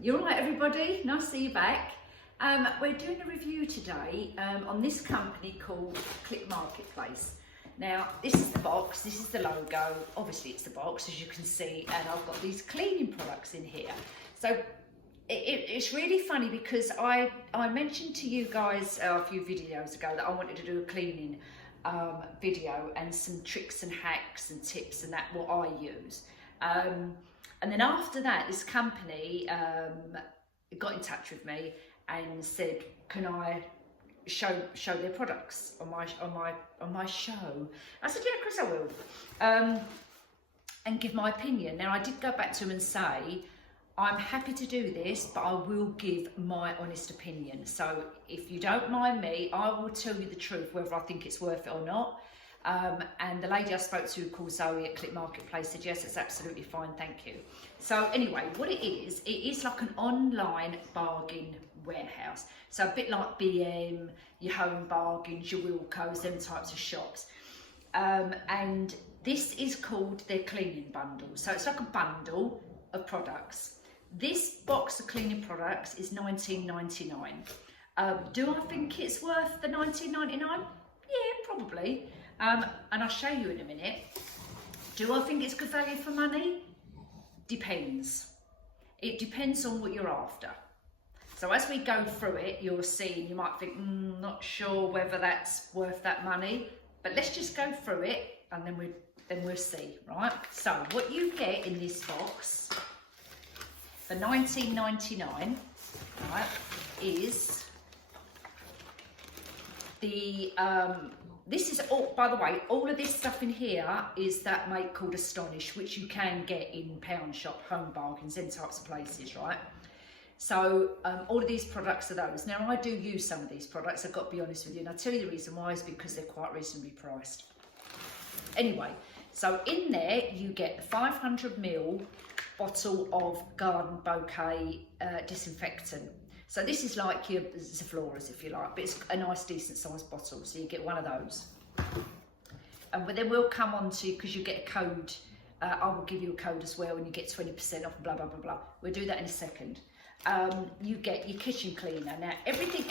You're all right, everybody. Nice to see you back. We're doing a review today on this company called Click Marketplace. Now, this is the box, this is the logo. Obviously, it's the box, as you can see, and I've got these cleaning products in here. So it's really funny because I mentioned to you guys a few videos ago that I wanted to do a cleaning video and some tricks and hacks and tips and that what I use. And then after that, this company got in touch with me and said, "Can I show their products on my show?" I said, "Yeah, of course I will," and give my opinion. Now I did go back to them and say, "I'm happy to do this, but I will give my honest opinion. So if you don't mind me, I will tell you the truth, whether I think it's worth it or not." And the lady I spoke to, called Zoe at Click Marketplace, said, "Yes, it's absolutely fine, thank you." So anyway, what it is like an online bargain warehouse. So a bit like BM, your Home Bargains, your Wilko's, them types of shops. And this is called their cleaning bundle. So it's like a bundle of products. This box of cleaning products is $19.99. Do I think it's worth the $19.99? Yeah, probably. And I'll show you in a minute. Do I think it's good value for money? Depends. It depends on what you're after. So as we go through it, you'll see, and you might think, not sure whether that's worth that money. But let's just go through it, and then we'll see, right? So what you get in this box for $19.99, right, is the this is all, by the way, all of this stuff in here is that make called Astonish, which you can get in Pound Shop, Home Bargains, them types of places, right? So all of these products are those. Now I do use some of these products, I've got to be honest with you, and I'll tell you the reason why is because they're quite reasonably priced. Anyway, so in there you get a 500ml bottle of Garden Bouquet disinfectant. So this is like your Zoflora's, if you like, but it's a nice decent sized bottle, so you get one of those. But then we'll come on to, because you get a code, I will give you a code as well, and you get 20% off, blah, blah, blah, blah. We'll do that in a second. You get your kitchen cleaner. Now, everything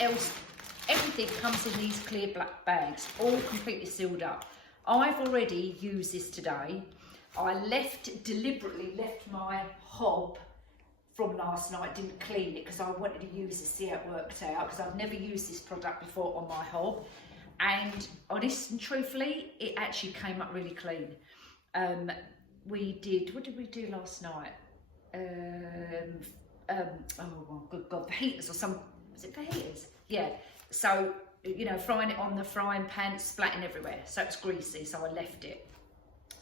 comes in these clear black bags, all completely sealed up. I've already used this today. I deliberately left my hob from last night, didn't clean it because I wanted to use this, see how it worked out, because I've never used this product before on my hob. And honest and truthfully, it actually came up really clean. What did we do last night? Oh good God, fajitas or some, was it fajitas? Yeah, so, you know, frying it on the frying pan, splatting everywhere, so it's greasy, so I left it.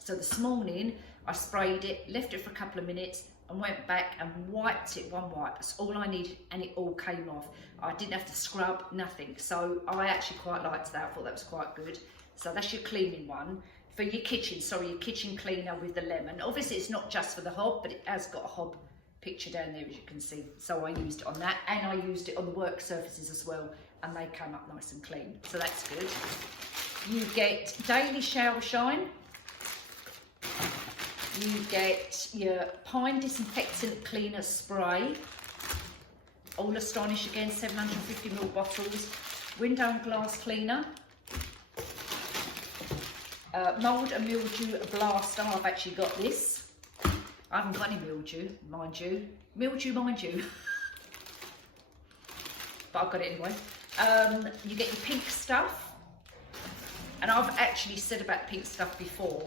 So this morning, I sprayed it, left it for a couple of minutes, and went back and wiped it one wipe. That's all I needed, and it all came off. I didn't have to scrub, nothing. So I actually quite liked that. I thought that was quite good. So that's your cleaning one. For your kitchen, your kitchen cleaner with the lemon. Obviously it's not just for the hob, but it has got a hob picture down there, as you can see. So I used it on that, and I used it on the work surfaces as well, and they came up nice and clean. So that's good. You get Daily Shower Shine. You get your Pine Disinfectant Cleaner Spray, all Astonish again, 750ml bottles. Window and Glass Cleaner, Mould and Mildew Blaster. I've actually got this. I haven't got any mildew, mind you. Mind you. But I've got it anyway. You get your pink stuff, and I've actually said about pink stuff before.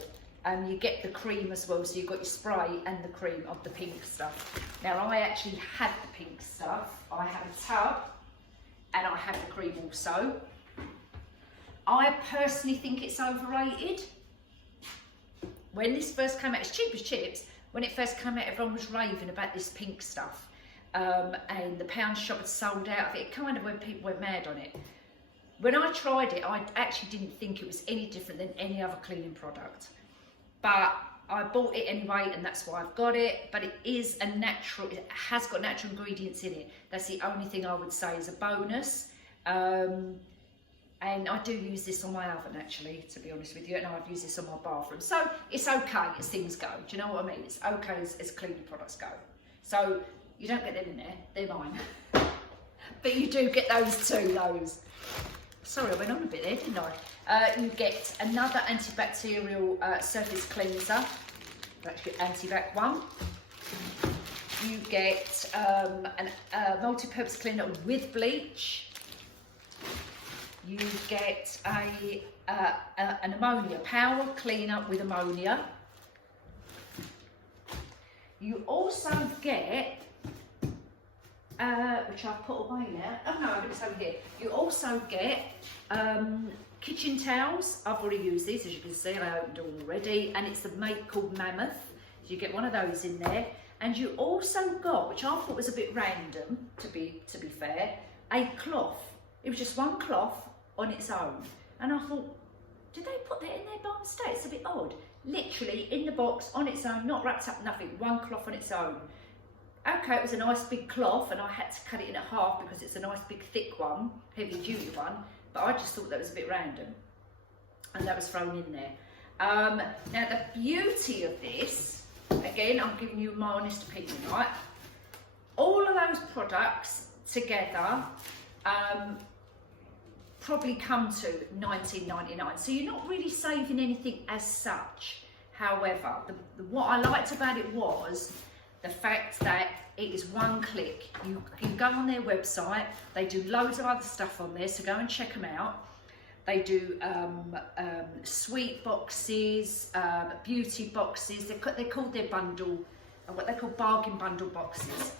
You get the cream as well, so you've got your spray and the cream of the pink stuff. Now I actually had the pink stuff. I have a tub, and I have the cream also. I personally think it's overrated. When this first came out, it's cheap as chips. When it first came out, everyone was raving about this pink stuff. And the Pound Shop had sold out of it, kind of when people went mad on it. When I tried it, I actually didn't think it was any different than any other cleaning product. But I bought it anyway, and that's why I've got it. But it is a natural, it has got natural ingredients in it. That's the only thing I would say is a bonus. And I do use this on my oven, actually, to be honest with you, and I've used this on my bathroom. So it's okay as things go. Do you know what I mean? It's okay as cleaning products go. So You don't get them in there, they're mine. But you do get those too, those. Sorry, I went on a bit there, didn't I? You get another antibacterial surface cleanser. That's your Antivac one. You get a multi-purpose cleaner with bleach. You get an ammonia power cleaner with ammonia. You also get, which I've put away now. Oh no, it's over here. You also get kitchen towels. I've already used these, as you can see. I opened them already, and it's the make called Mammoth. So you get one of those in there, and you also got, which I thought was a bit random, to be fair, a cloth. It was just one cloth on its own, and I thought, did they put that in there by mistake? It's a bit odd. Literally in the box on its own, not wrapped up, nothing. One cloth on its own. Okay, it was a nice big cloth, and I had to cut it in half because it's a nice big thick one, heavy duty one. But I just thought that was a bit random, and that was thrown in there. Now the beauty of this, again, I'm giving you my honest opinion, right? All of those products together probably come to $19.99, so you're not really saving anything as such. However, what I liked about it was the fact that it is one click. You can go on their website, they do loads of other stuff on there, so go and check them out. They do sweet boxes, beauty boxes. They're called their bundle, what they call bargain bundle boxes.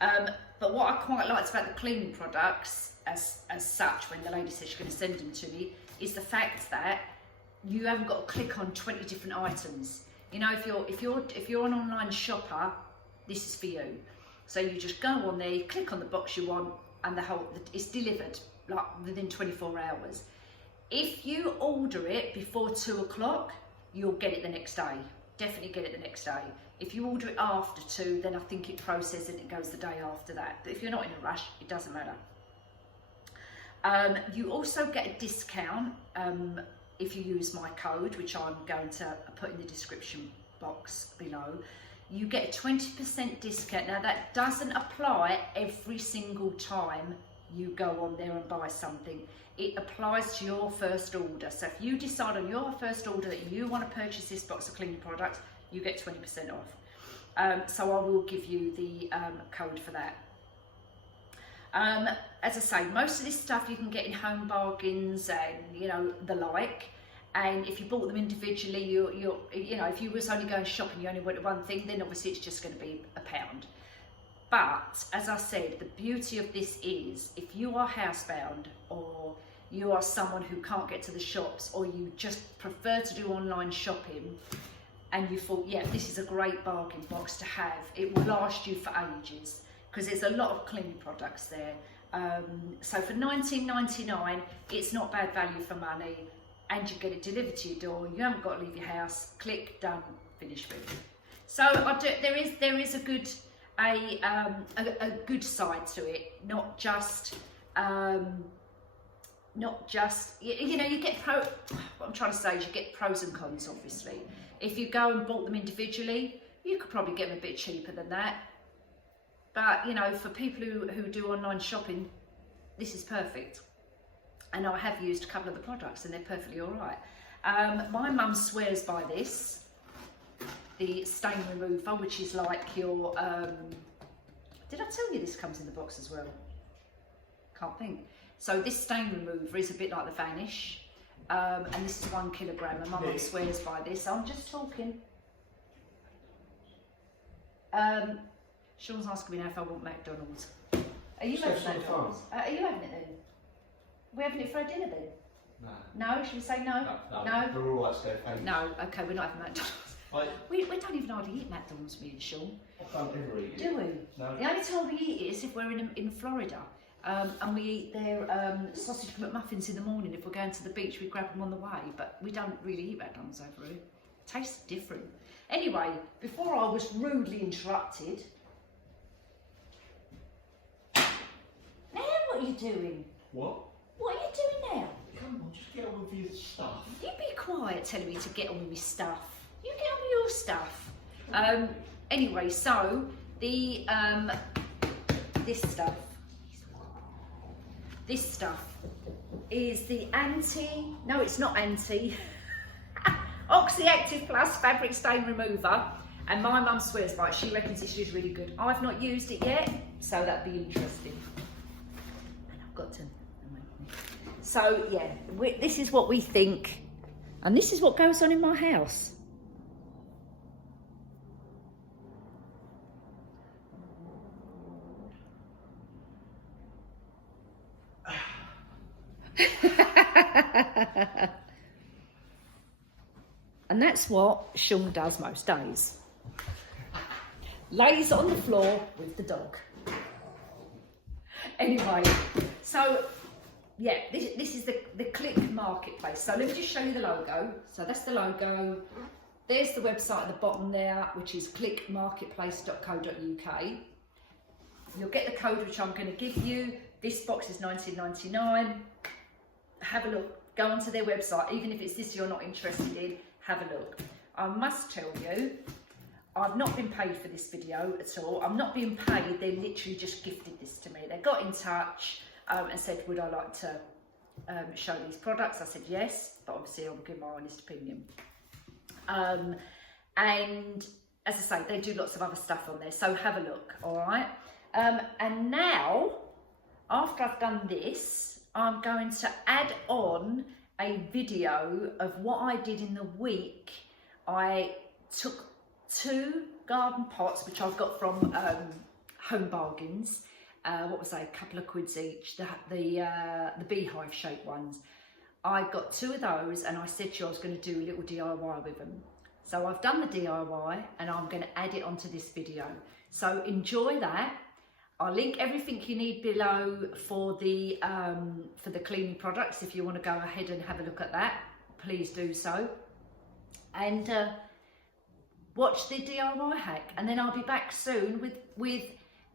But what I quite liked about the cleaning products as such, when the lady said she's going to send them to me, is the fact that you haven't got to click on 20 different items. You know, if you're an online shopper, this is for you. So you just go on there, you click on the box you want, and it's delivered like within 24 hours. If you order it before 2 o'clock, you'll get it the next day. Definitely get it the next day. If you order it after 2, then I think it processes and it goes the day after that. But if you're not in a rush, it doesn't matter. You also get a discount if you use my code, which I'm going to put in the description box below. You get a 20% discount. Now that doesn't apply every single time you go on there and buy something. It applies to your first order. So if you decide on your first order that you want to purchase this box of cleaning products, you get 20% off. So I will give you the code for that. As I say, most of this stuff you can get in Home Bargains and, you know, the like. And if you bought them individually, you know, if you was only going shopping, you only wanted one thing, then obviously it's just going to be £1. But as I said, the beauty of this is if you are housebound, or you are someone who can't get to the shops, or you just prefer to do online shopping, and you thought, yeah, this is a great bargain box to have, it will last you for ages, because there's a lot of cleaning products there. So for $19.99, it's not bad value for money, and you get it delivered to your door. You haven't got to leave your house. Click, done, finish with. So there is a good good side to it, not just you know, you get what I'm trying to say is you get pros and cons. Obviously, if you go and bought them individually, you could probably get them a bit cheaper than that. But you know, for people who do online shopping, this is perfect. And I have used a couple of the products and they're perfectly all right. My mum swears by this, the stain remover, which is like your, did I tell you this comes in the box as well? Can't think. So this stain remover is a bit like the Vanish, and this is 1 kilogram, and my mum swears by this. I'm just talking. Sean's asking me now if I want McDonald's. Are you having McDonald's? Are you having it then? We're having it for our dinner then? No. No? Should we say no? No? We're all right to go home. No, okay, we're not having McDonald's. We don't even hardly eat McDonald's, me and Sean. I don't ever eat it. Do we? No. The only time we eat it is if we're in Florida. And we eat their sausage McMuffins in the morning. If we're going to the beach, we grab them on the way. But we don't really eat McDonald's over here. It tastes different. Anyway, before I was rudely interrupted. Now what are you doing? What? What are you doing now? Come on, just get on with your stuff. You be quiet telling me to get on with my stuff. You get on with your stuff. Anyway, so The this stuff is the no, it's not Oxy Active Plus fabric stain remover, and my mum swears by it. She reckons this is really good. I've not used it yet, so that'd be interesting. And I've got to. So yeah, this is what we think, and this is what goes on in my house. And that's what Sean does most days. Lays on the floor with the dog. Anyway, so yeah, this is the Click Marketplace. So let me just show you the logo. So that's the logo. There's the website at the bottom there, which is clickmarketplace.co.uk. You'll get the code which I'm going to give you. This box is $19.99. Have a look. Go onto their website. Even if it's this you're not interested in, have a look. I must tell you, I've not been paid for this video at all. I'm not being paid. They literally just gifted this to me. They got in touch and said, would I like to show these products? I said yes, but obviously I will give my honest opinion. And as I say, they do lots of other stuff on there, so have a look, all right? And now, after I've done this, I'm going to add on a video of what I did in the week. I took 2 garden pots, which I've got from Home Bargains. What was they? A couple of quids each. The beehive shaped ones. I got 2 of those, and I said to you I was going to do a little DIY with them. So I've done the DIY, and I'm going to add it onto this video. So enjoy that. I'll link everything you need below for the cleaning products. If you want to go ahead and have a look at that, please do so. And watch the DIY hack, and then I'll be back soon with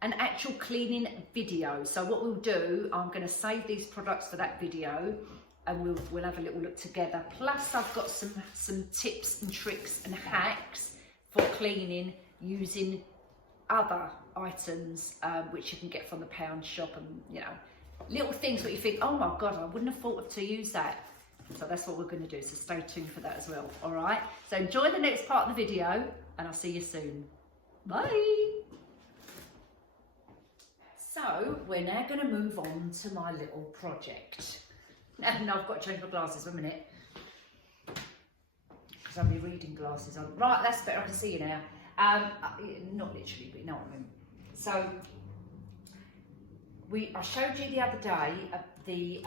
an actual cleaning video. So what we'll do, I'm going to save these products for that video, and we'll have a little look together. Plus I've got some tips and tricks and hacks for cleaning using other items which you can get from the pound shop, and you know, little things that you think, oh my god, I wouldn't have thought to use that. So that's what we're going to do, so stay tuned for that as well. All right, so enjoy the next part of the video, and I'll see you soon. Bye. So we're now going to move on to my little project, and I've got to change my glasses for a minute because I'm reading glasses on. Right, that's better. I can see you now. Not literally, but you know what I mean. So I showed you the other day these,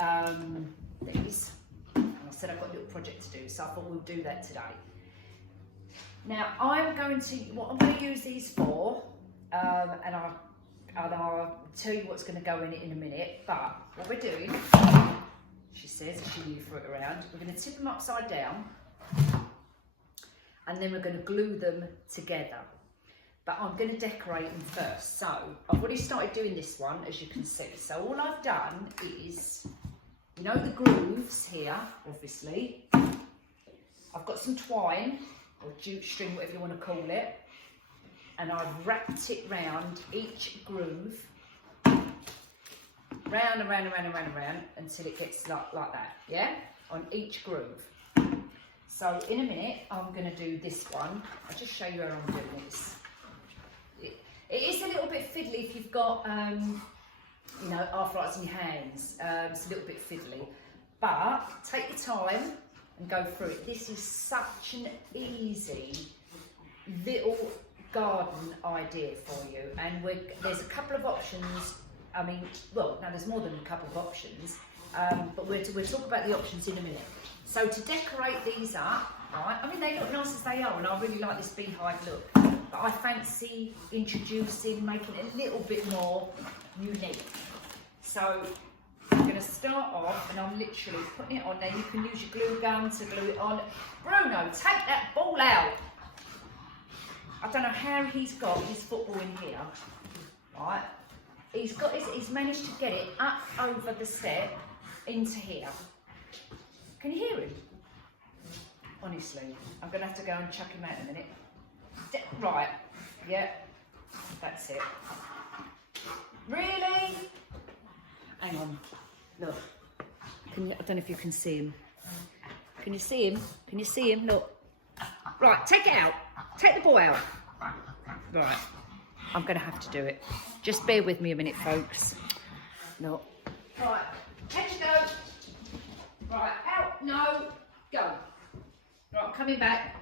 and I said I've got a little project to do, so I thought we'll do that today. Now what I'm going to use these for, and I'll tell you what's going to go in it in a minute. But what we're doing, she says, as she threw it around, we're going to tip them upside down, and then we're going to glue them together. But I'm going to decorate them first. So I've already started doing this one, as you can see. So all I've done is, you know, the grooves here, obviously. I've got some twine or jute string, whatever you want to call it, and I've wrapped it round each groove, round and round and round and round and round until it gets like that, yeah, on each groove. So in a minute, I'm going to do this one. I'll just show you how I'm doing this. It is a little bit fiddly if you've got, you know, arthritis in your hands. It's a little bit fiddly, but take your time and go through it. This is such an easy little garden idea for you, and there's a couple of options. I mean, well, now there's more than a couple of options, but we'll talk about the options in a minute. So to decorate these up, right, I mean, they look nice as they are, and I really like this beehive look, but I fancy introducing, making it a little bit more unique. So I'm going to start off, and I'm literally putting it on there. You can use your glue gun to glue it on. Bruno, take that ball out. I don't know how he's got his football in here, right? He's managed to get it up over the step into here. Can you hear him? Honestly, I'm going to have to go and chuck him out in a minute. Right, yeah. That's it. Really? Hang on. Look. I don't know if you can see him. Can you see him? Can you see him? Look. Right, take it out. Take the ball out. Right. I'm going to have to do it. Just bear with me a minute, folks. No. Right. Let's go. Right. Out. No. Go. Right. I'm coming back.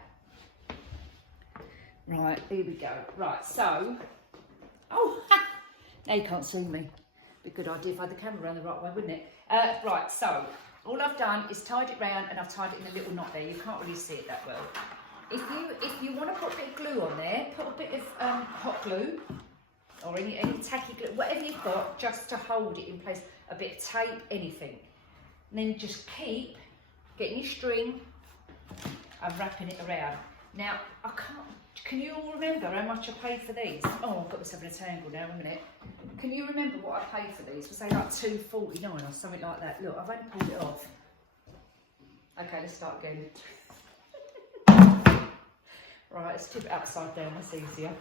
Right. Here we go. Right. So. Oh. Now you can't see me. Be a good idea if I had the camera around the right way, wouldn't it? Right. So. All I've done is tied it round and I've tied it in a little knot there. You can't really see it that well. If you want to put a bit of glue on there, put a bit of hot glue or any tacky glue, whatever you've got, just to hold it in place. A bit of tape, anything. And then just keep getting your string and wrapping it around. Now, can you all remember how much I paid for these? Oh, I've got myself in a tangle now, a minute. Can you remember what I paid for these? Was they like $2.49 or something like that? Look, I've only pulled it off. Okay, let's start again. Right, let's tip it upside down, that's easier.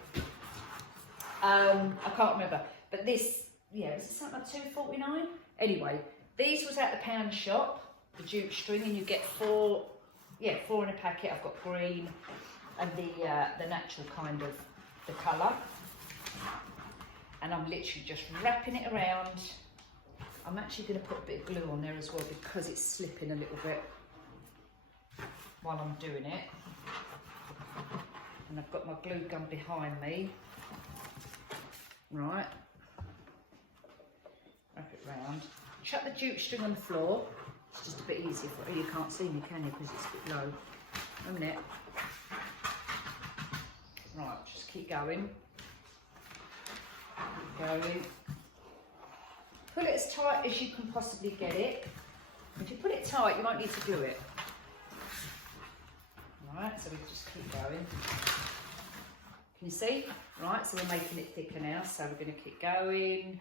I can't remember. But this, yeah, was it something like $2.49? Anyway, these was at the pound shop, the jute string, and you get four in a packet. I've got green and the natural kind of the colour. And I'm literally just wrapping it around. I'm actually going to put a bit of glue on there as well because it's slipping a little bit while I'm doing it. And I've got my glue gun behind me. Right. Wrap it round. Chuck the jute string on the floor. It's just a bit easier for you. You can't see me, can you? Because it's a bit low. A minute. Right, just keep going. Keep going. Pull it as tight as you can possibly get it. If you put it tight, you won't need to glue it. Right, so we just keep going. Can you see? Right, so we're making it thicker now, so we're going to keep going.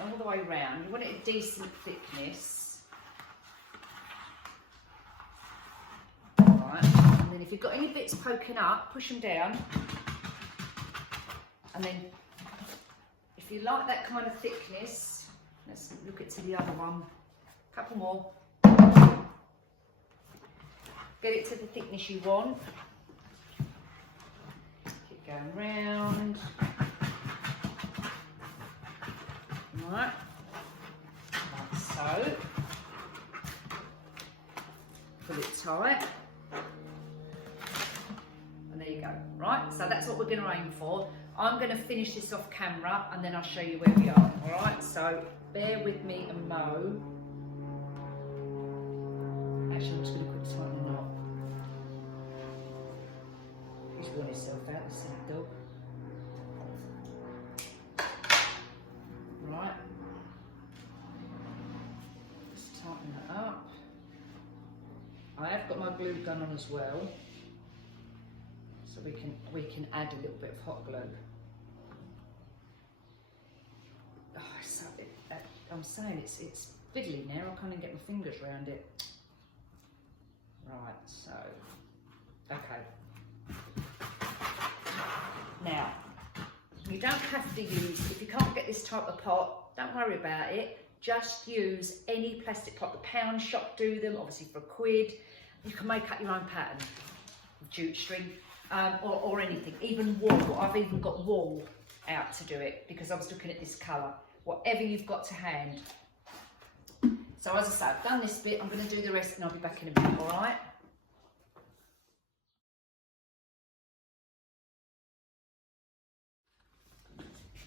All the way round. You want it a decent thickness. Right, and then if you've got any bits poking up, push them down. And then, if you like that kind of thickness, let's look at the other one. A couple more. Get it to the thickness you want. Keep going round. Right. Like so. Pull it tight. And there you go. Right, so that's what we're going to aim for. I'm going to finish this off camera and then I'll show you where we are. Alright, so bear with me a mo. Actually, I'm just going to quickly tighten the knot. He's worn himself out, the silly dog. Right. Just tighten that up. I have got my glue gun on as well, so we can add a little bit of hot glue. Oh, I'm saying it's fiddly now. I can't even get my fingers around it. Right, so, okay. Now, you don't have to use, if you can't get this type of pot, don't worry about it. Just use any plastic pot. The pound shop do them, obviously for £1. You can make up your own pattern with jute string or anything, even wool. I've even got wool out to do it because I was looking at this colour. Whatever you've got to hand. So as I say, I've done this bit, I'm going to do the rest and I'll be back in a minute, all right?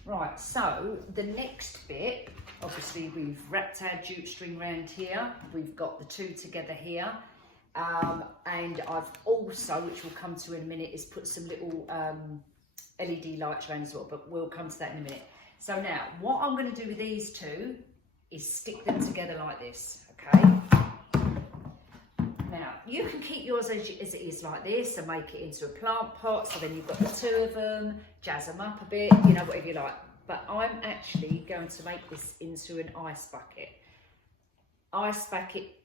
Right, so the next bit, obviously we've wrapped our jute string around here, we've got the two together here, and I've also, which we'll come to in a minute, is put some little LED lights around as well, but we'll come to that in a minute. So now, what I'm going to do with these two is stick them together like this, okay? Now, you can keep yours as it is like this and make it into a plant pot, so then you've got the two of them, jazz them up a bit, you know, whatever you like. But I'm actually going to make this into an ice bucket. Ice bucket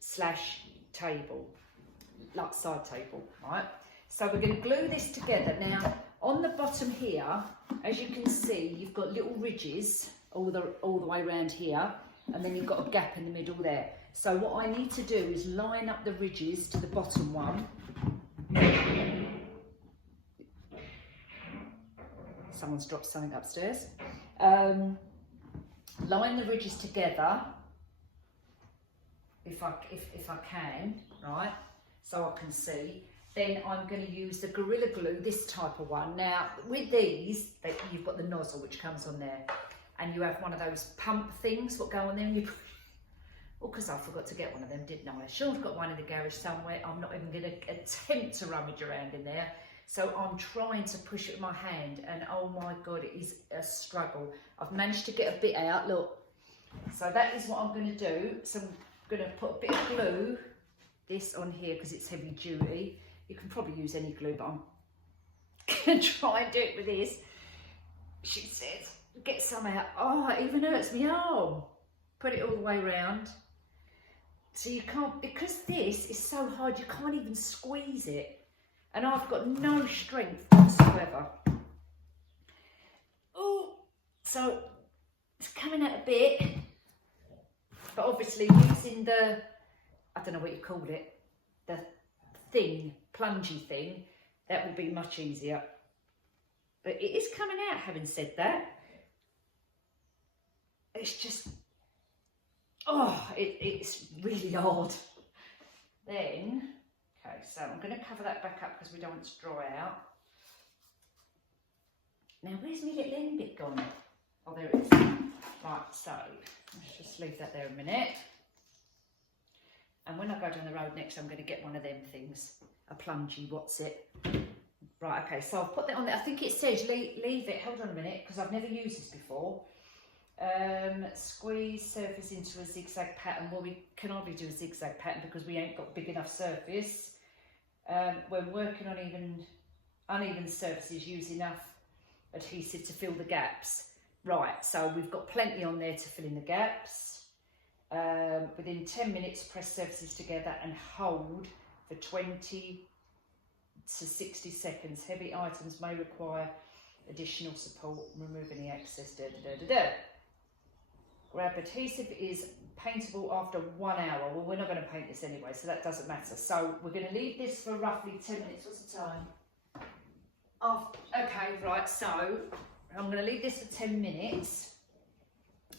/ table. like side table, right? So we're going to glue this together. Now, on the bottom here, as you can see, you've got little ridges all the way around here, and then you've got a gap in the middle there. So what I need to do is line up the ridges to the bottom one. Someone's dropped something upstairs. Line the ridges together, if I can, right? So I can see. Then I'm going to use the Gorilla Glue, this type of one. Now, with these, you've got the nozzle which comes on there, and you have one of those pump things what go on there, and you. Well, because I forgot to get one of them, didn't I? Sean's got one in the garage somewhere. I'm not even going to attempt to rummage around in there. So I'm trying to push it with my hand, and oh my God, it is a struggle. I've managed to get a bit out, look. So that is what I'm going to do. So I'm going to put a bit of glue, this on here, because it's heavy duty. You can probably use any glue, but I'm going to try and do it with this. She says, get some out. Oh, it even hurts my arm. Put it all the way around. So you can't, because this is so hard, you can't even squeeze it. And I've got no strength whatsoever. Oh, so it's coming out a bit. But obviously using the, I don't know what you call it, the thing, plungy thing, that will be much easier. But it is coming out, having said that. It's just, oh, it's really hard. Then, okay, so I'm going to cover that back up because we don't want it to dry out. Now, where's my little end bit gone? Oh, there it is. Right, so let's just leave that there a minute. And when I go down the road next, I'm going to get one of them things, a plungy, what's it? Right, okay, so I've put that on there. I think it says leave it, hold on a minute, because I've never used this before. Squeeze surface into a zigzag pattern. Well, we can hardly do a zigzag pattern because we ain't got big enough surface. When working on uneven surfaces, use enough adhesive to fill the gaps. Right, so we've got plenty on there to fill in the gaps. Within 10 minutes, press surfaces together and hold for 20 to 60 seconds. Heavy items may require additional support. Remove any excess. Grab adhesive is paintable after 1 hour. Well, we're not going to paint this anyway, so that doesn't matter. So we're going to leave this for roughly 10 minutes. What's the time? Oh, okay, right, so I'm going to leave this for 10 minutes.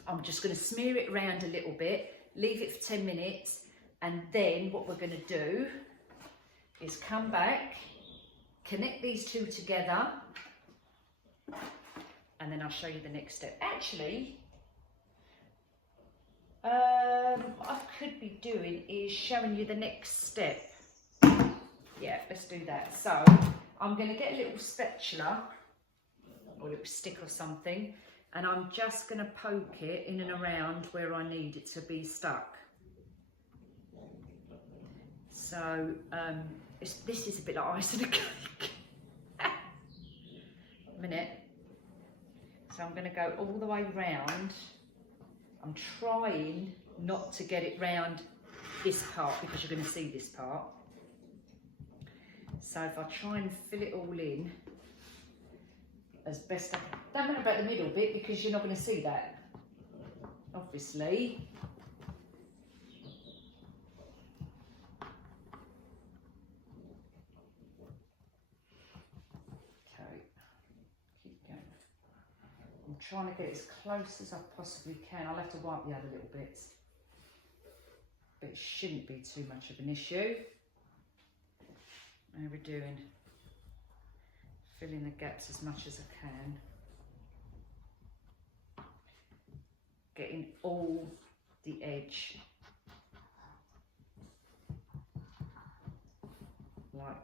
I'm just going to smear it around a little bit, leave it for 10 minutes, and then what we're going to do is come back, connect these two together, and then I'll show you the next step. Actually, what I could be doing is showing you the next step. Yeah, let's do that. So I'm going to get a little spatula or a little stick or something, and I'm just going to poke it in and around where I need it to be stuck. So this is a bit like ice and a cake. A minute. So I'm going to go all the way round. I'm trying not to get it round this part because you're going to see this part. So if I try and fill it all in as best I can. Don't matter about the middle bit because you're not going to see that, obviously. Okay, keep going. I'm trying to get as close as I possibly can. I'll have to wipe the other little bits, but it shouldn't be too much of an issue. How are we doing? Filling the gaps as much as I can. Getting all the edge. Like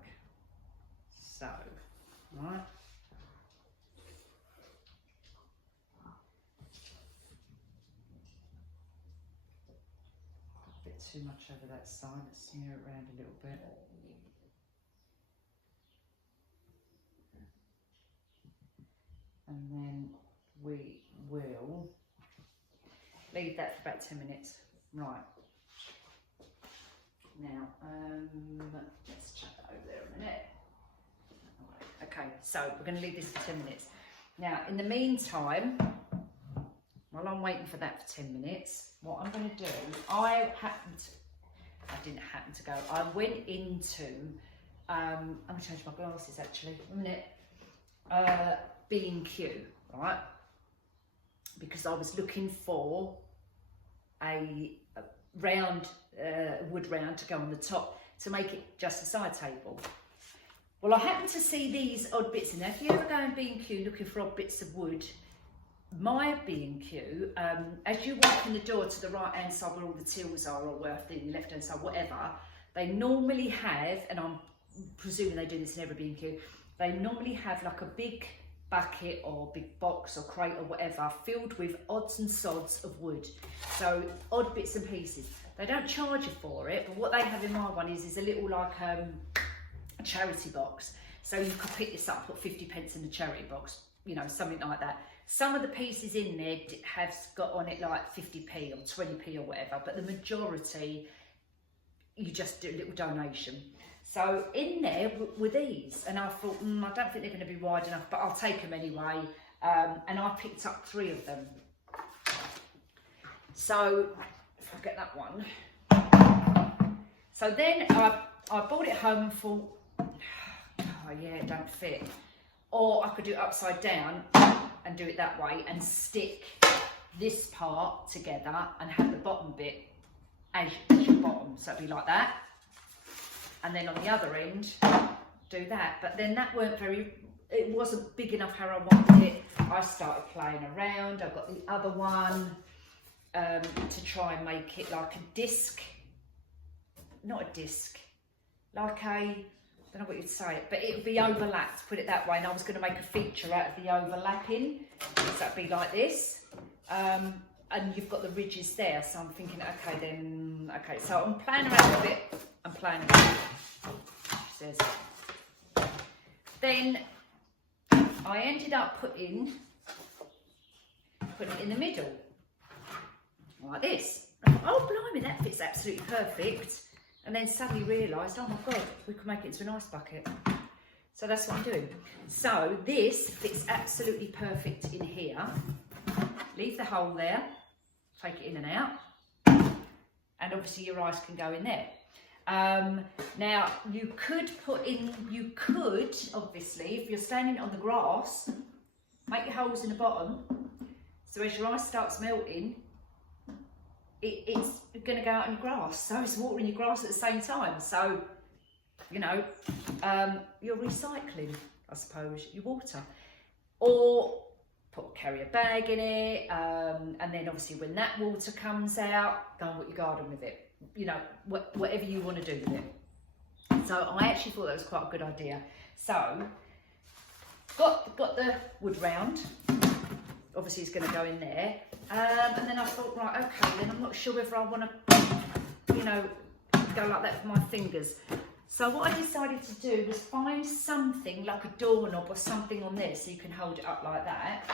so, right? A bit too much over that side, let's smear it around a little bit. And then we will leave that for about 10 minutes. Right. Now, let's chuck that over there a minute. Okay, so we're going to leave this for 10 minutes. Now, in the meantime, while I'm waiting for that for 10 minutes, what I'm going to do, I went into, I'm going to change my glasses actually, a minute, B&Q, right? Because I was looking for a round, wood round to go on the top to make it just a side table. Well, I happened to see these odd bits in there. If you ever go in B&Q looking for odd bits of wood, my B&Q, as you walk in the door to the right hand side where all the tills are, or where the left hand side, whatever, they normally have, and I'm presuming they do this in every B&Q, they normally have like a big bucket or big box or crate or whatever filled with odds and sods of wood. So odd bits and pieces. They don't charge you for it, but what they have in my one is a little like a charity box. So you could pick this up, put 50 pence in the charity box, you know, something like that. Some of the pieces in there have got on it like 50p or 20p or whatever, but the majority, you just do a little donation. So in there were these, and I thought, I don't think they're going to be wide enough, but I'll take them anyway. And I picked up 3 of them. So if I get that one. So then I brought it home and thought, oh yeah, it don't fit. Or I could do it upside down and do it that way and stick this part together and have the bottom bit as your bottom. So it'd be like that. And then on the other end, do that. But then that it wasn't big enough how I wanted it. I started playing around. I've got the other one to try and make it like a disc. Not a disc, like a, I don't know what you'd say, but it would be overlapped, put it that way. And I was going to make a feature out of the overlapping. So that'd be like this. And you've got the ridges there. So I'm thinking, okay. So I'm playing around with it. I'm playing around. Says. Then I ended up putting it in the middle, like this. I thought, oh blimey, that fits absolutely perfect. And then suddenly realised, oh my God, we could make it into an ice bucket. So that's what I'm doing. So this fits absolutely perfect in here. Leave the hole there, take it in and out. And obviously your ice can go in there. Now you could obviously, if you're standing on the grass, make your holes in the bottom. So as your ice starts melting, it's going to go out on your grass, so it's watering your grass at the same time. So, you know, you're recycling, I suppose, your water. Or carry a bag in it, and then obviously when that water comes out, go and water your garden with it. You know, whatever you want to do with it. So I actually thought that was quite a good idea. So, got the wood round. Obviously it's going to go in there. And then I thought, right, okay, then I'm not sure whether I want to, you know, go like that for my fingers. So what I decided to do was find something like a doorknob or something on there so you can hold it up like that.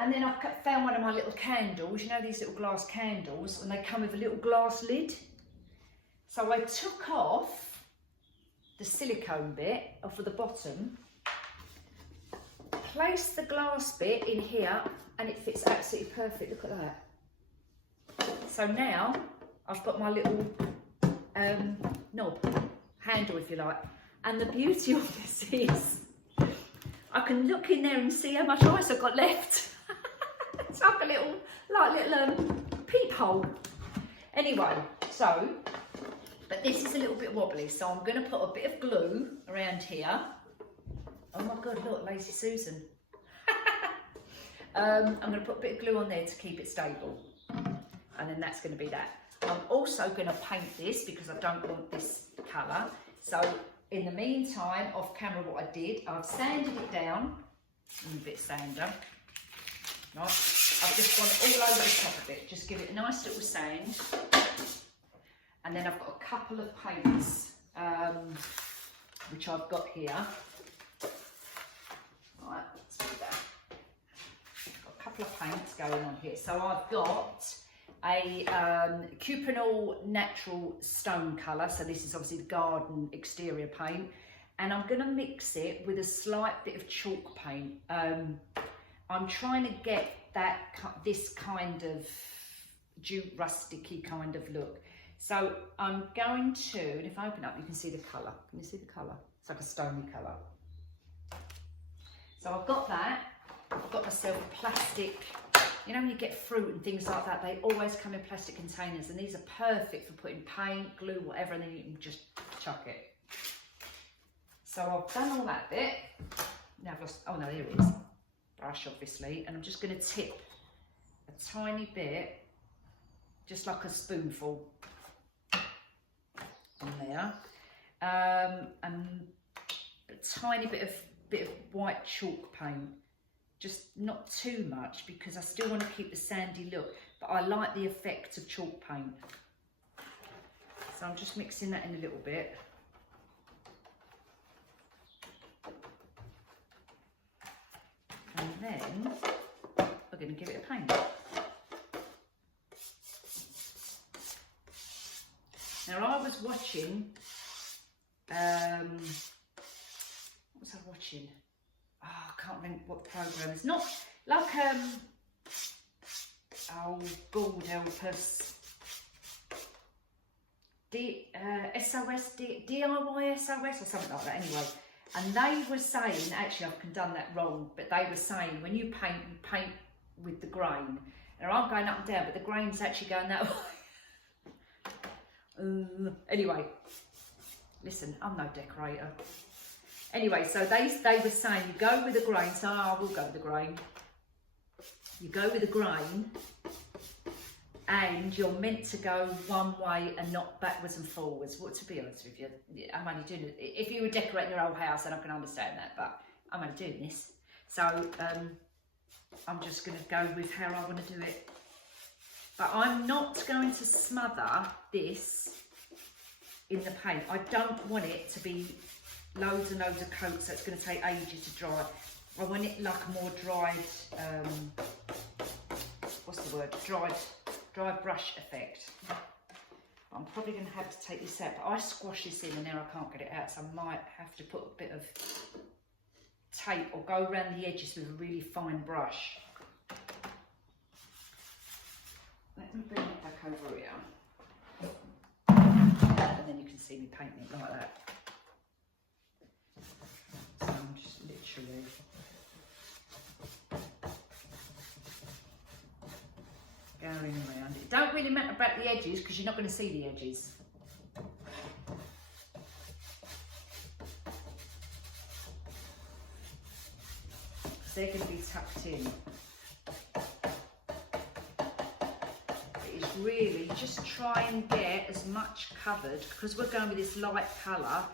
And then I found one of my little candles, you know, these little glass candles, and they come with a little glass lid. So I took off the silicone bit off of the bottom, placed the glass bit in here, and it fits absolutely perfect. Look at that. So now I've got my little knob, handle if you like. And the beauty of this is I can look in there and see how much ice I've got left. It's like a little peephole. Anyway, so, but this is a little bit wobbly, so I'm going to put a bit of glue around here. Oh my God, look, Lazy Susan. I'm going to put a bit of glue on there to keep it stable. And then that's going to be that. I'm also going to paint this because I don't want this colour. So in the meantime, off camera, what I did, I've sanded it down. A bit of sander. Right. I've just gone all over the top of it. Just give it a nice little sand. And then I've got a couple of paints, which I've got here. Right, let's do that. I've got a couple of paints going on here. So I've got a Cuprinol natural stone colour. So this is obviously the garden exterior paint. And I'm going to mix it with a slight bit of chalk paint. I'm trying to get this kind of jute rusticy kind of look. So I'm going to, and if I open up, you can see the colour. Can you see the colour? It's like a stony colour. So I've got that. I've got myself a plastic, you know when you get fruit and things like that, they always come in plastic containers, and these are perfect for putting paint, glue, whatever, and then you can just chuck it. So I've done all that bit. Now I've lost, oh no, there it is. Brush, obviously, and I'm just going to tip a tiny bit, just like a spoonful on there, and a tiny bit of white chalk paint, just not too much because I still want to keep the sandy look, but I like the effect of chalk paint. So I'm just mixing that in a little bit. And then we're going to give it a paint. Now I was watching, what was I watching? Oh, I can't remember what program. It's not like, oh, God help us. SOS, DIY SOS or something like that anyway. And they were saying, actually I've done that wrong, but they were saying when you paint with the grain. And I'm going up and down, but the grain's actually going that way. Anyway, listen, I'm no decorator. Anyway, so they were saying you go with the grain, so I will go with the grain. You go with the grain and you're meant to go one way and not backwards and forwards. Well, to be honest with you, I'm only doing it. If you were decorating your old house, then I can understand that, but I'm only doing this. So I'm just going to go with how I want to do it. But I'm not going to smother this in the paint. I don't want it to be loads and loads of coats, so it's going to take ages to dry. I want it like a more dried, what's the word? Dry brush effect. I'm probably going to have to take this out, but I squash this in and now I can't get it out, so I might have to put a bit of tape or go around the edges with a really fine brush. Let me bring it back over here. And then you can see me painting it like that. So I'm just literally going around. It don't really matter about the edges because you're not going to see the edges. They're going to be tucked in. It's really just try and get as much covered because we're going with this light colour.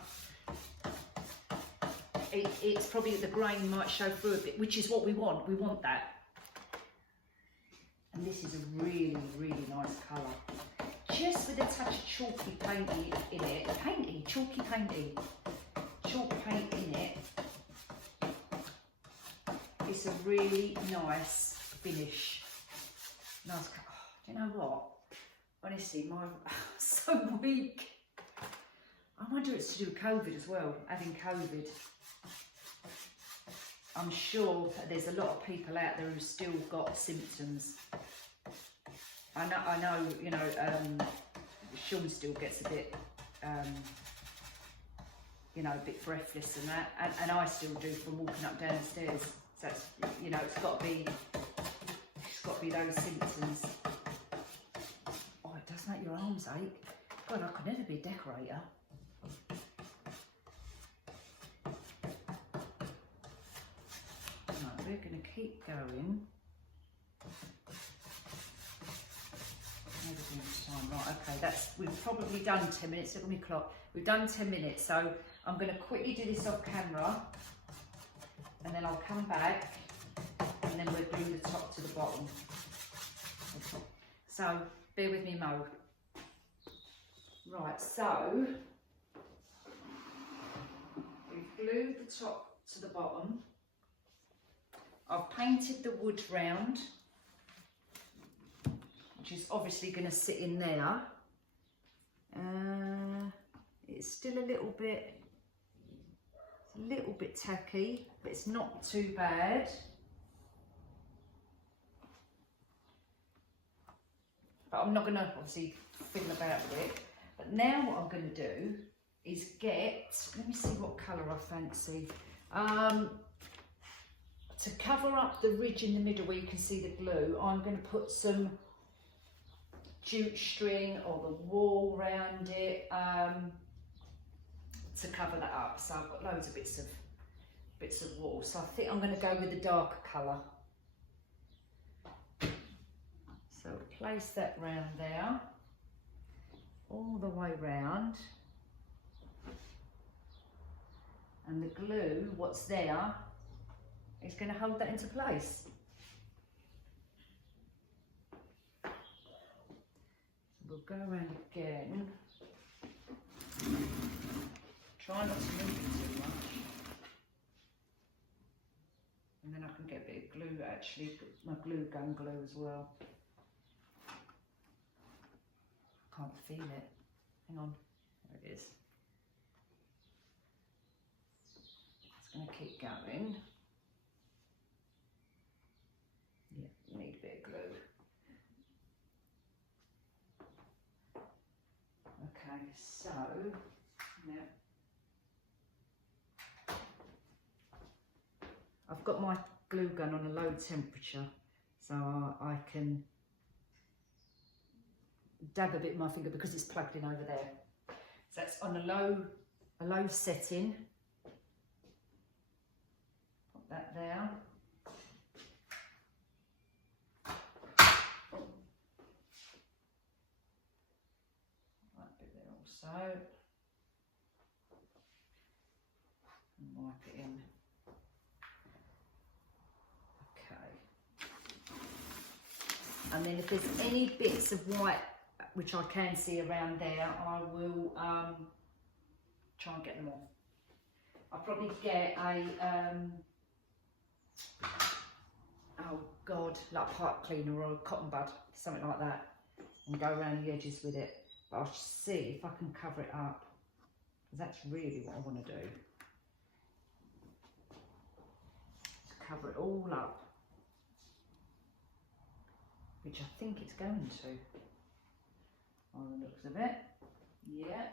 It's probably the grain might show through a bit, which is what we want. We want that. And this is a really, really nice colour. Just with a touch of chalky painty in it. Chalky painty. Chalk paint in it. It's a really nice finish. Nice colour. Oh, do you know what? Honestly, I'm so weak. I wonder it's to do with COVID as well, having COVID. I'm sure there's a lot of people out there who've still got symptoms. I know, you know, Sean still gets a bit, you know, a bit breathless and that, and I still do from walking up downstairs. So it's, you know, it's got to be those symptoms. Oh, it does make your arms ache. God, I could never be a decorator. Right, we're going to keep going. Right, okay, we've probably done 10 minutes. Look at my clock. We've done 10 minutes, so I'm going to quickly do this off camera, and then I'll come back, and then we'll bring the top to the bottom. So bear with me, Mo. Right, so we've glued the top to the bottom. I've painted the wood round. I'll which is obviously going to sit in there. It's still a little bit tacky, but it's not too bad. But I'm not going to obviously fiddle about with it. But now what I'm going to do is let me see what colour I fancy. To cover up the ridge in the middle where you can see the glue, I'm going to put some jute string or the wool around it to cover that up. So I've got loads of bits of wool. So I think I'm going to go with the darker colour. So place that round there, all the way round. And the glue, what's there, is going to hold that into place. So we'll go around again. Try not to move it too much. And then I can get a bit of glue, actually, my glue gun glue as well. Can't feel it. Hang on, there it is. It's going to keep going. Yeah, we need a bit of glue. Okay, so now I've got my glue gun on a low temperature, so I can dab a bit in my finger because it's plugged in over there. So that's on a low setting. Put that there. That bit there also. And wipe it in. Okay. And then if there's any bits of white which I can see around there, I will try and get them off. I'll probably get a, oh God, like a pipe cleaner or a cotton bud, something like that, and go around the edges with it. But I'll see if I can cover it up, because that's really what I want to do. Just cover it all up, which I think it's going to. On the looks of it, yeah.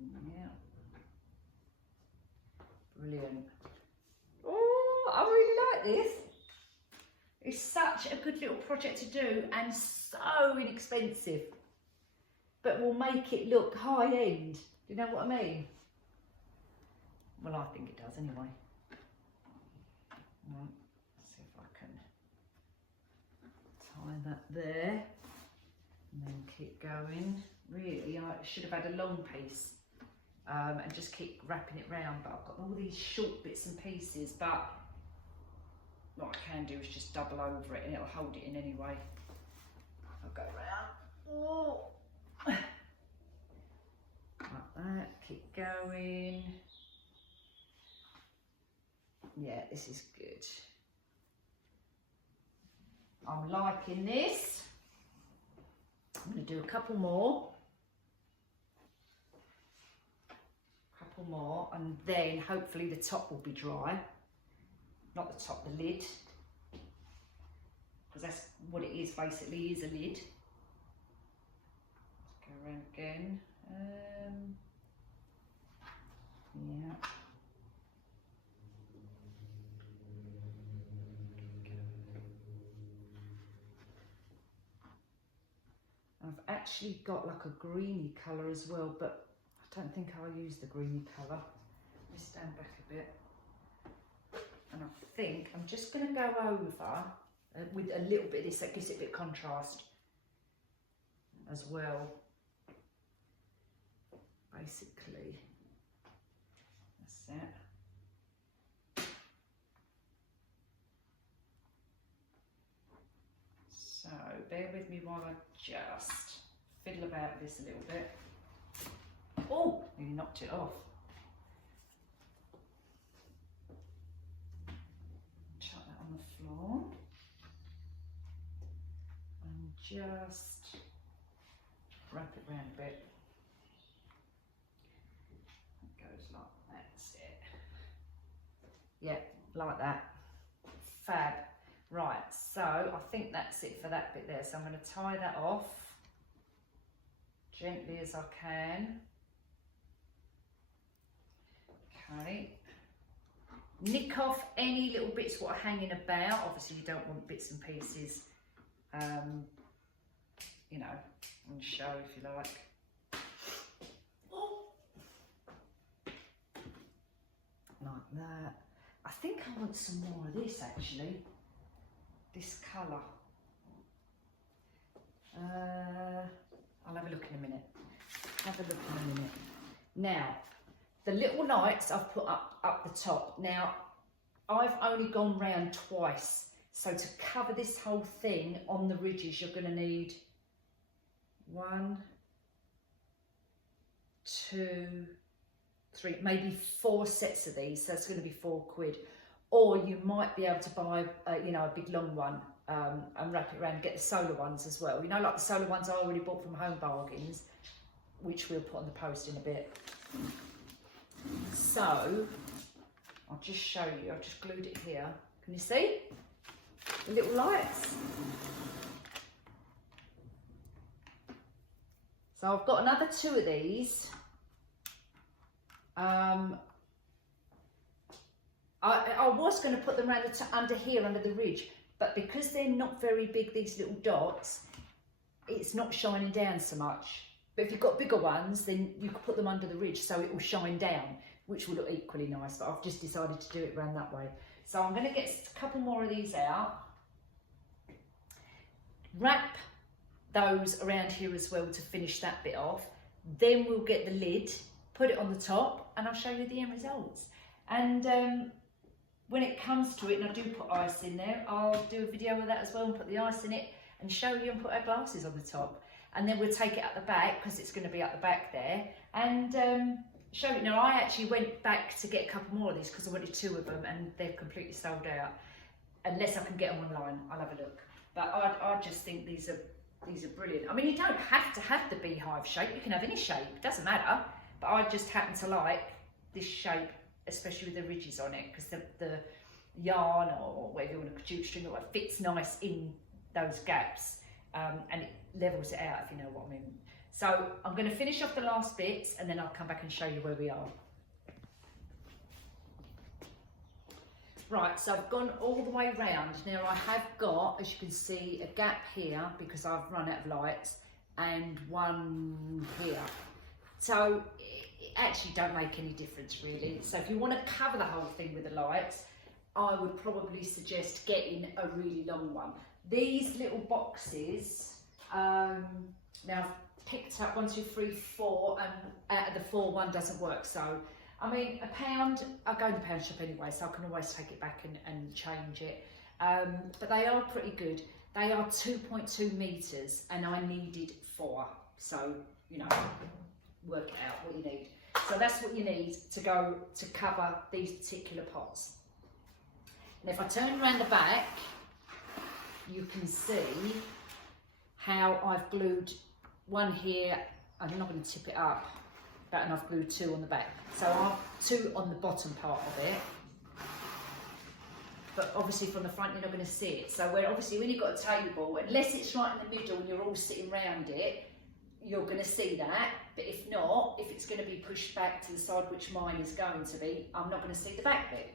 Yeah. Brilliant. Oh, I really like this. It's such a good little project to do and so inexpensive, but will make it look high end. Do you know what I mean? Well, I think it does anyway. Right. Tie that there and then keep going. Really, I should have had a long piece and just keep wrapping it round, but I've got all these short bits and pieces, but what I can do is just double over it and it'll hold it in anyway. I'll go round. Oh. Like that, keep going. Yeah, this is good. I'm liking this. I'm going to do a couple more. And then hopefully the top will be dry. Not the top, the lid. Because that's what it is, basically, is a lid. Let's go around again. Yeah. I've actually got like a greeny colour as well, but I don't think I'll use the greeny colour. Let me stand back a bit. And I think I'm just going to go over with a little bit of this, that gives it a bit of contrast as well. Basically, that's it. So bear with me while I just fiddle about this a little bit. Oh, nearly knocked it off. on and just wrap it round a bit. It goes like that. That's it. Yeah, like that. Fab. Right, so I think that's it for that bit there. So I'm going to tie that off gently as I can. Okay. Nick off any little bits what are hanging about. Obviously you don't want bits and pieces, you know, on show if you like. Like that. I think I want some more of this actually. This colour. I'll have a look in a minute. Have a look in a minute. Now, the little lights I've put up the top. Now, I've only gone round twice. So to cover this whole thing on the ridges, you're going to need 1, 2, 3, maybe 4 sets of these. So it's going to be £4. Or you might be able to buy, you know, a big long one and wrap it around and get the solar ones as well. You know, like the solar ones I already bought from Home Bargains, which we'll put on the post in a bit. So, I'll just show you. I've just glued it here. Can you see? The little lights. So I've got another 2 of these. I was going to put them under here, under the ridge, but because they're not very big, these little dots, it's not shining down so much. But if you've got bigger ones, then you could put them under the ridge so it will shine down, which will look equally nice, but I've just decided to do it around that way. So I'm going to get a couple more of these out, wrap those around here as well to finish that bit off. Then we'll get the lid, put it on the top, and I'll show you the end results. And when it comes to it, and I do put ice in there, I'll do a video of that as well and put the ice in it and show you and put our glasses on the top. And then we'll take it at the back, because it's going to be at the back there, and show it. Now, I actually went back to get a couple more of these because I wanted 2 of them and they've completely sold out. Unless I can get them online, I'll have a look. But I just think these are brilliant. I mean, you don't have to have the beehive shape, you can have any shape, it doesn't matter. But I just happen to like this shape, especially with the ridges on it, because the yarn or whatever you want to jute string or fits nice in those gaps, and it levels it out, if you know what I mean. So I'm going to finish off the last bits and then I'll come back and show you where we are. Right, so I've gone all the way round. Now I have got, as you can see, a gap here because I've run out of lights, and one here. So it actually don't make any difference really. So if you want to cover the whole thing with the lights, I would probably suggest getting a really long one. These little boxes, now I've picked up 1, 2, 3, 4, and out of the 4, 1 doesn't work. So, I mean, £1, I go in the pound shop anyway, so I can always take it back and change it. But they are pretty good. They are 2.2 metres and I needed 4. So, you know, work it out what you need. So that's what you need to go to cover these particular pots. And if I turn around the back, you can see how I've glued one here. I'm not going to tip it up, and I've glued 2 on the back. So I've 2 on the bottom part of it. But obviously from the front you're not going to see it. So obviously when you've got a table, unless it's right in the middle and you're all sitting round it, you're going to see that. But if not, if it's going to be pushed back to the side, which mine is going to be, I'm not going to see the back bit.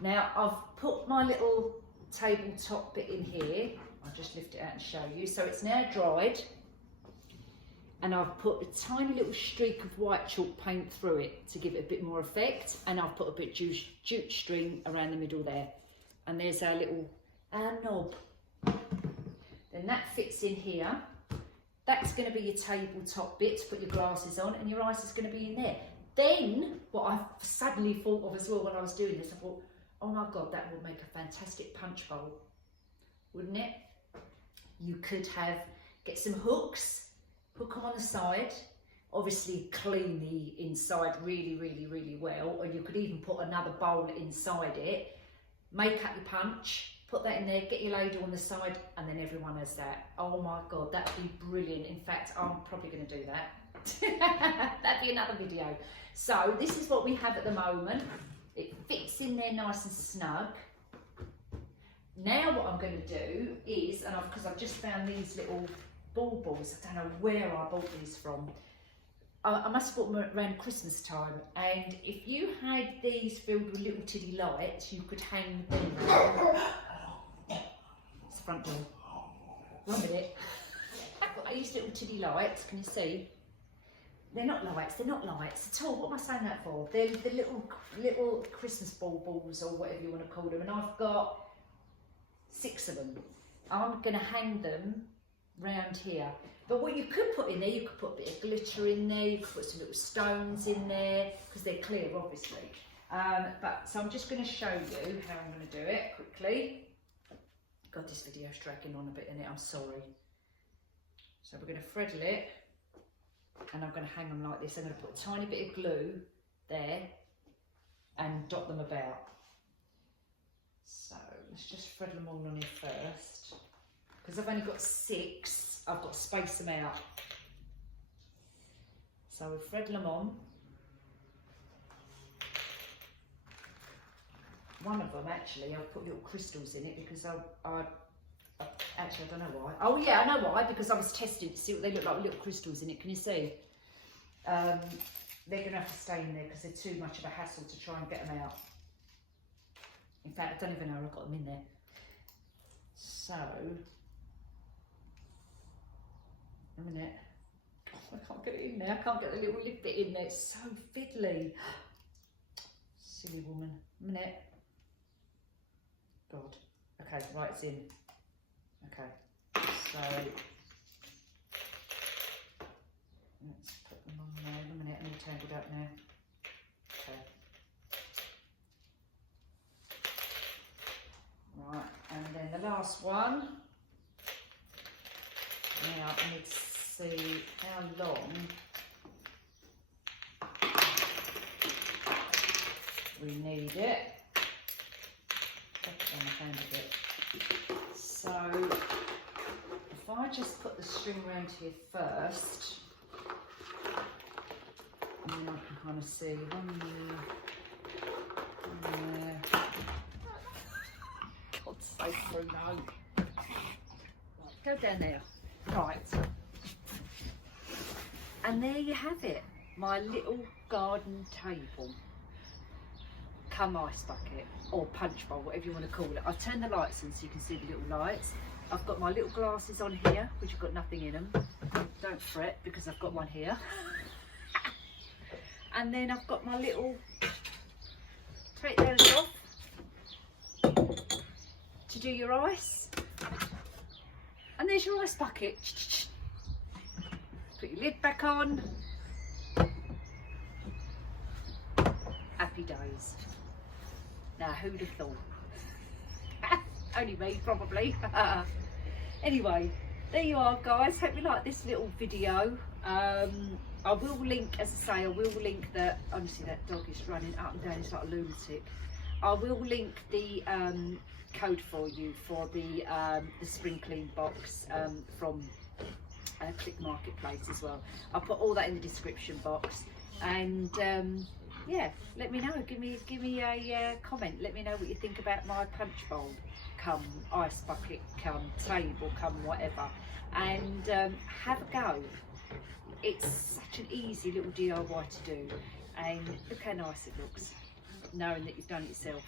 Now I've put my little tabletop bit in here. I'll just lift it out and show you. So it's now dried, and I've put a tiny little streak of white chalk paint through it to give it a bit more effect, and I've put a bit of jute string around the middle there, and there's our little knob. Then that fits in here. That's going to be your tabletop bit to put your glasses on, and your ice is going to be in there. Then what I suddenly thought of as well when I was doing this, I thought, oh my God, that would make a fantastic punch bowl, wouldn't it? You could get some hooks, hook them on the side, obviously clean the inside really, really, really well, or you could even put another bowl inside it, make up your punch, put that in there, get your ladle on the side, and then everyone has that. Oh my God, that'd be brilliant. In fact, I'm probably going to do that. That'd be another video. So this is what we have at the moment. It fits in there nice and snug. Now what I'm going to do is, and because I've just found these little baubles, I don't know where I bought these from. I must have bought them around Christmas time, and if you had these filled with little tiddy lights, you could hang them. It's the front door. 1 minute. I've got these little tiddy lights, can you see? They're not lights at all. What am I saying that for? They're the little Christmas baubles or whatever you want to call them, and I've got 6 of them. I'm going to hang them round here. But what you could put in there, you could put a bit of glitter in there, you could put some little stones in there, because they're clear obviously. So I'm just going to show you how I'm going to do it quickly. God, this video's dragging on a bit in it, I'm sorry. So we're going to Fredle it, and I'm going to hang them like this. I'm going to put a tiny bit of glue there and dot them about. So let's just Fredle them all on here first. Because I've only got 6, I've got to space them out. So we'll Fredle them on. One of them actually, I'll put little crystals in it because actually I don't know why. Oh yeah, I know why, because I was testing to see what they look like with little crystals in it. Can you see? They're going to have to stay in there because they're too much of a hassle to try and get them out. In fact, I don't even know I've got them in there. So, a minute. Oh, I can't get it in there. I can't get the little lip bit in there. It's so fiddly. Silly woman. A minute. God. Okay, right, it's in. Okay. So, let's put them on there. A minute, I'm all tangled up now. Okay. Right, and then the last one. Now I need to see how long we need it. So if I just put the string around here first, and then I can kind of see one there. God's sake, Bruno. Go down there. Right. And there you have it. My little garden table. Come ice bucket or punch bowl, whatever you want to call it. I've turned the lights on so you can see the little lights. I've got my little glasses on here, which have got nothing in them. Don't fret, because I've got one here. And then I've got my little, take those off to do your ice. And there's your ice bucket. Put your lid back on. Happy days. Now, who'd have thought? Only me, probably. Anyway, there you are, guys. Hope you like this little video. I will link, as I say, I will link the, honestly, that dog is running up and down, it's like a lunatic. I will link the code for you for the spring clean box from Click Marketplace as well. I'll put all that in the description box, and yeah, let me know. Give me a comment. Let me know what you think about my punch bowl, come ice bucket, come table, come whatever, and have a go. It's such an easy little DIY to do, and look how nice it looks, knowing that you've done it yourself.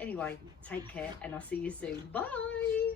Anyway, take care, and I'll see you soon. Bye.